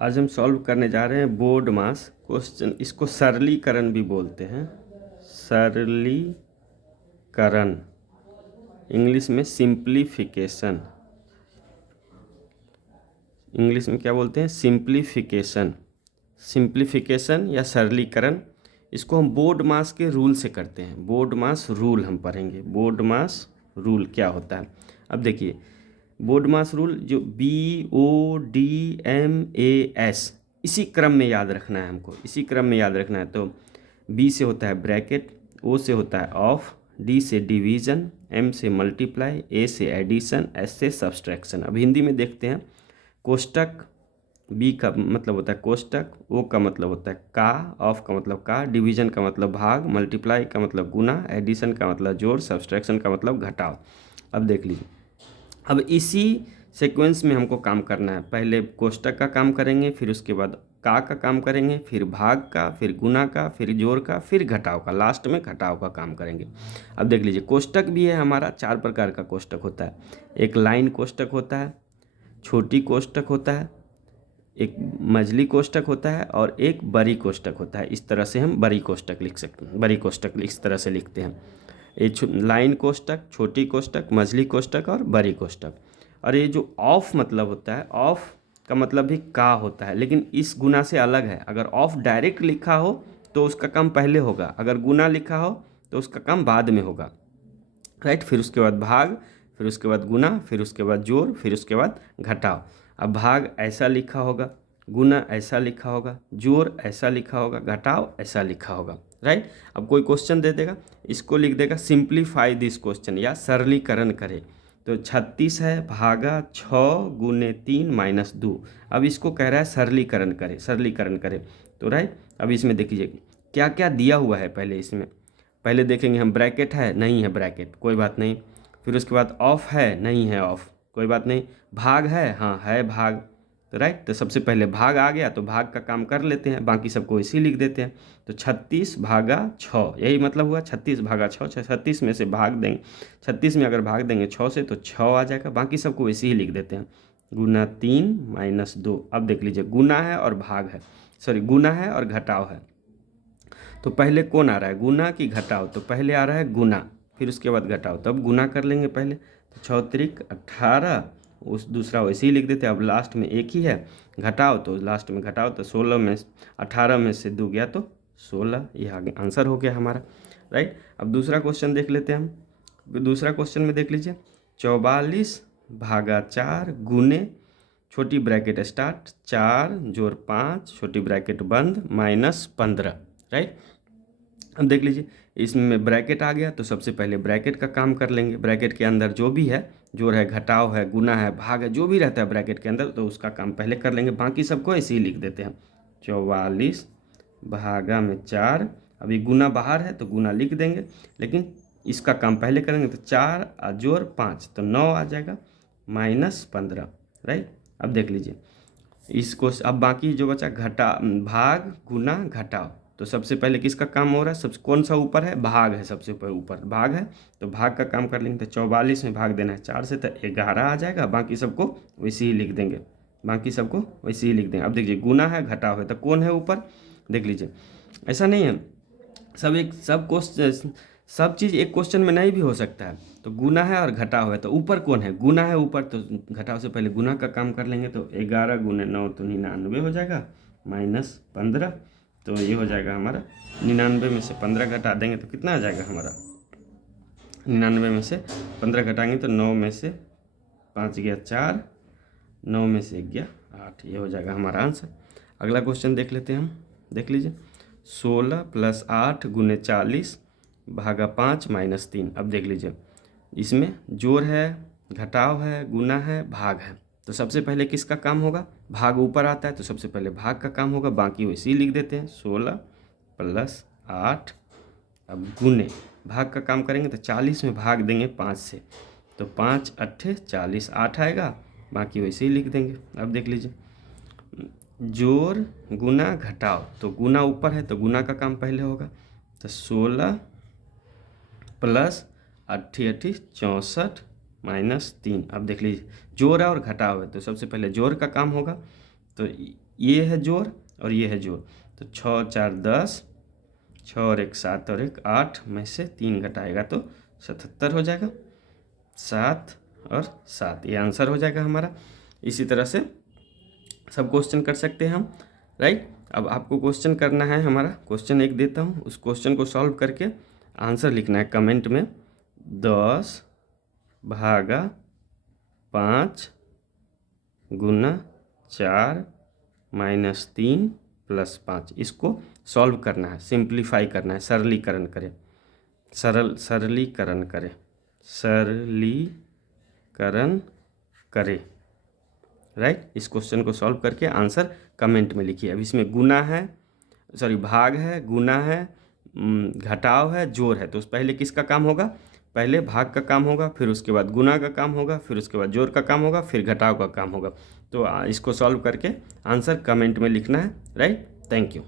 आज हम सॉल्व करने जा रहे हैं बोर्ड मास क्वेश्चन। इसको सरलीकरण भी बोलते हैं, सरलीकरण, इंग्लिश में सिंप्लीफिकेशन। इंग्लिश में क्या बोलते हैं? सिंप्लीफिकेशन। सिंप्लीफिकेशन या सरलीकरण, इसको हम बोर्ड मास के रूल से करते हैं। बोर्ड मास रूल हम पढ़ेंगे। बोर्ड मास रूल क्या होता है? अब देखिए, बोर्ड मास रूल जो BODMAS, इसी क्रम में याद रखना है हमको, इसी क्रम में याद रखना है। तो B से होता है ब्रैकेट, O से होता है ऑफ, D से डिवीज़न, M से मल्टीप्लाई, A से एडिशन, S से सब्सट्रैक्शन। अब हिंदी में देखते हैं। कोष्टक, B का मतलब होता है कोष्टक, O का मतलब होता है का, ऑफ का मतलब का, डिवीज़न का मतलब भाग, मल्टीप्लाई का मतलब गुना, एडिशन का मतलब जोड़, सब्सट्रैक्शन का मतलब घटाव। अब देख लीजिए, अब इसी सीक्वेंस में हमको काम करना है। पहले कोष्टक का काम करेंगे, फिर उसके बाद का काम करेंगे, फिर भाग का, फिर गुना का, फिर जोड़ का, फिर घटाव का, लास्ट में घटाव का काम करेंगे। अब देख लीजिए, कोष्टक भी है हमारा। 4 प्रकार का कोष्टक होता है। एक लाइन कोष्टक होता है, छोटी कोष्टक होता है, एक मझली कोष्टक होता है और एक बड़ी कोष्टक होता है। इस तरह से हम बड़ी कोष्टक लिख सकते हैं। बड़ी कोष्टक इस तरह से लिखते हैं। ये लाइन कोष्टक, छोटी कोष्टक, मझली कोष्टक और बड़ी कोष्टक। और ये जो ऑफ मतलब होता है, ऑफ का मतलब भी का होता है, लेकिन इस गुना से अलग है। अगर ऑफ डायरेक्ट लिखा हो तो उसका काम पहले होगा, अगर गुना लिखा हो तो उसका काम बाद में होगा। राइट, फिर उसके बाद भाग, फिर उसके बाद गुना, फिर उसके बाद जोड़, फिर उसके बाद घटाव। अब भाग ऐसा लिखा होगा, गुना ऐसा लिखा होगा, जोड़ ऐसा लिखा होगा, घटाव ऐसा लिखा होगा। राइट, अब कोई क्वेश्चन दे देगा, इसको लिख देगा सिंप्लीफाई दिस क्वेश्चन या सरलीकरण करे। तो 36 है भागा 6 गुने 3 माइनस 2। अब इसको कह रहा है सरलीकरण करे, सरलीकरण करे। तो राइट, अब इसमें देखिए क्या क्या दिया हुआ है। पहले इसमें पहले देखेंगे हम, ब्रैकेट है, नहीं है ब्रैकेट, कोई बात नहीं। फिर उसके बाद ऑफ है, नहीं है ऑफ, कोई बात नहीं। भाग है, हाँ है भाग। तो राइट, तो सबसे पहले भाग आ गया तो भाग का काम कर लेते हैं, बाकी सबको इसी लिख देते हैं। तो 36 भागा 6, यही मतलब हुआ 36 भागा 6। 36 में से भाग देंगे, 36 में अगर भाग देंगे 6 से तो 6 आ जाएगा, बाकी सबको इसी ही लिख देते हैं। गुना 3 माइनस 2। अब देख लीजिए, गुना है और भाग है, सॉरी गुना है और घटाव है। तो पहले कौन आ रहा है, गुना की घटाव? तो पहले आ रहा है गुना, फिर उसके बाद घटाव, तब गुना कर लेंगे पहले। तो 6 त्रिक 18, उस दूसरा वैसे ही लिख देते हैं। अब लास्ट में एक ही है घटाव, तो लास्ट में घटाव। तो 16 में 18 में से 2 गया तो 16, ये आगे आंसर हो गया हमारा। राइट, अब दूसरा क्वेश्चन देख लेते हैं हम। दूसरा क्वेश्चन में देख लीजिए, 44 भागा 4 गुने, छोटी ब्रैकेट स्टार्ट, 4 जोड़ 5 छोटी ब्रैकेट बंद माइनस 15। राइट, अब देख लीजिए, इसमें ब्रैकेट आ गया तो सबसे पहले ब्रैकेट का काम कर लेंगे। ब्रैकेट के अंदर जो भी है, जोड़ है, घटाव है, गुना है, भाग है, जो भी रहता है ब्रैकेट के अंदर, तो उसका काम पहले कर लेंगे, बाकी सबको ऐसे ही लिख देते हैं। 44 भागा में 4, अभी गुना बाहर है तो गुना लिख देंगे, लेकिन इसका काम पहले करेंगे। तो 4 जोड़ 5 तो 9 आ जाएगा माइनस 15। राइट, अब देख लीजिए इसको। अब बाकी जो बचा घटा, भाग गुना घटाव, तो सबसे पहले किसका काम हो रहा है? सबसे कौन सा ऊपर है? भाग है, सबसे ऊपर भाग है, तो भाग का काम कर लेंगे। तो 44 में भाग देना है 4 से, तो 11 आ जाएगा, बाकी सबको वैसे ही लिख देंगे, बाकी सबको वैसे ही लिख देंगे। अब देखिए, गुना है घटाव है, तो कौन है ऊपर? देख लीजिए, ऐसा नहीं है, सब क्वेश्चन, सब चीज़ एक क्वेश्चन में नहीं भी हो सकता है। तो गुना है और घटाव है, तो ऊपर कौन है? गुना है ऊपर, तो घटाव से पहले गुना का काम कर लेंगे। तो 11 गुने 9 तो 99 हो जाएगा माइनस 15। तो ये हो जाएगा हमारा 99 में से 15 घटा देंगे तो कितना आ जाएगा हमारा? 99 में से 15 घटाएंगे तो 9 में से 5 गया 4, 9 में से 1 गया 8, ये हो जाएगा हमारा आंसर। अगला क्वेश्चन देख लेते हैं हम। देख लीजिए, 16 प्लस 8 गुने 40 भागा 5 माइनस 3। अब देख लीजिए, इसमें जोड़ है, घटाव है, गुना है, भाग है। तो सबसे पहले किसका काम होगा? भाग ऊपर आता है तो सबसे पहले भाग का काम होगा, बाकी वैसे ही लिख देते हैं। 16 प्लस 8, अब गुने, भाग का काम करेंगे तो 40 में भाग देंगे 5 से, तो 5 अट्ठे 40, 8 आएगा, बाकी वैसे ही लिख देंगे। अब देख लीजिए, जोड़ गुना घटाव, तो गुना ऊपर है तो गुना का काम पहले होगा। तो 16 प्लस 88 64 माइनस 3। अब देख लीजिए, जोड़ और घटाव है तो सबसे पहले जोड़ का काम होगा। तो ये है जोड़ और ये है जोड़, तो 6 4 10, 6 और 1 7 और 1 8 में से 3 घटाएगा तो 77 हो जाएगा। 7 और 7 ये आंसर हो जाएगा हमारा। इसी तरह से सब क्वेश्चन कर सकते हैं हम, राइट। अब आपको क्वेश्चन करना है, हमारा क्वेश्चन 1 देता हूँ, उस क्वेश्चन को सॉल्व करके आंसर लिखना है कमेंट में। 10 भागा 5 गुना 4 माइनस 3 प्लस 5, इसको सॉल्व करना है, सिंप्लीफाई करना है, सरलीकरण करें, सरलीकरण करें, राइट। इस क्वेश्चन को सॉल्व करके आंसर कमेंट में लिखिए। अब इसमें गुना है, सॉरी भाग है, गुना है, घटाव है, जोड़ है, तो पहले किसका काम होगा? पहले भाग का काम होगा, फिर उसके बाद गुना का काम होगा, फिर उसके बाद जोड़ का काम होगा, फिर घटाव का काम होगा। तो इसको सॉल्व करके आंसर कमेंट में लिखना है, राइट। Thank you.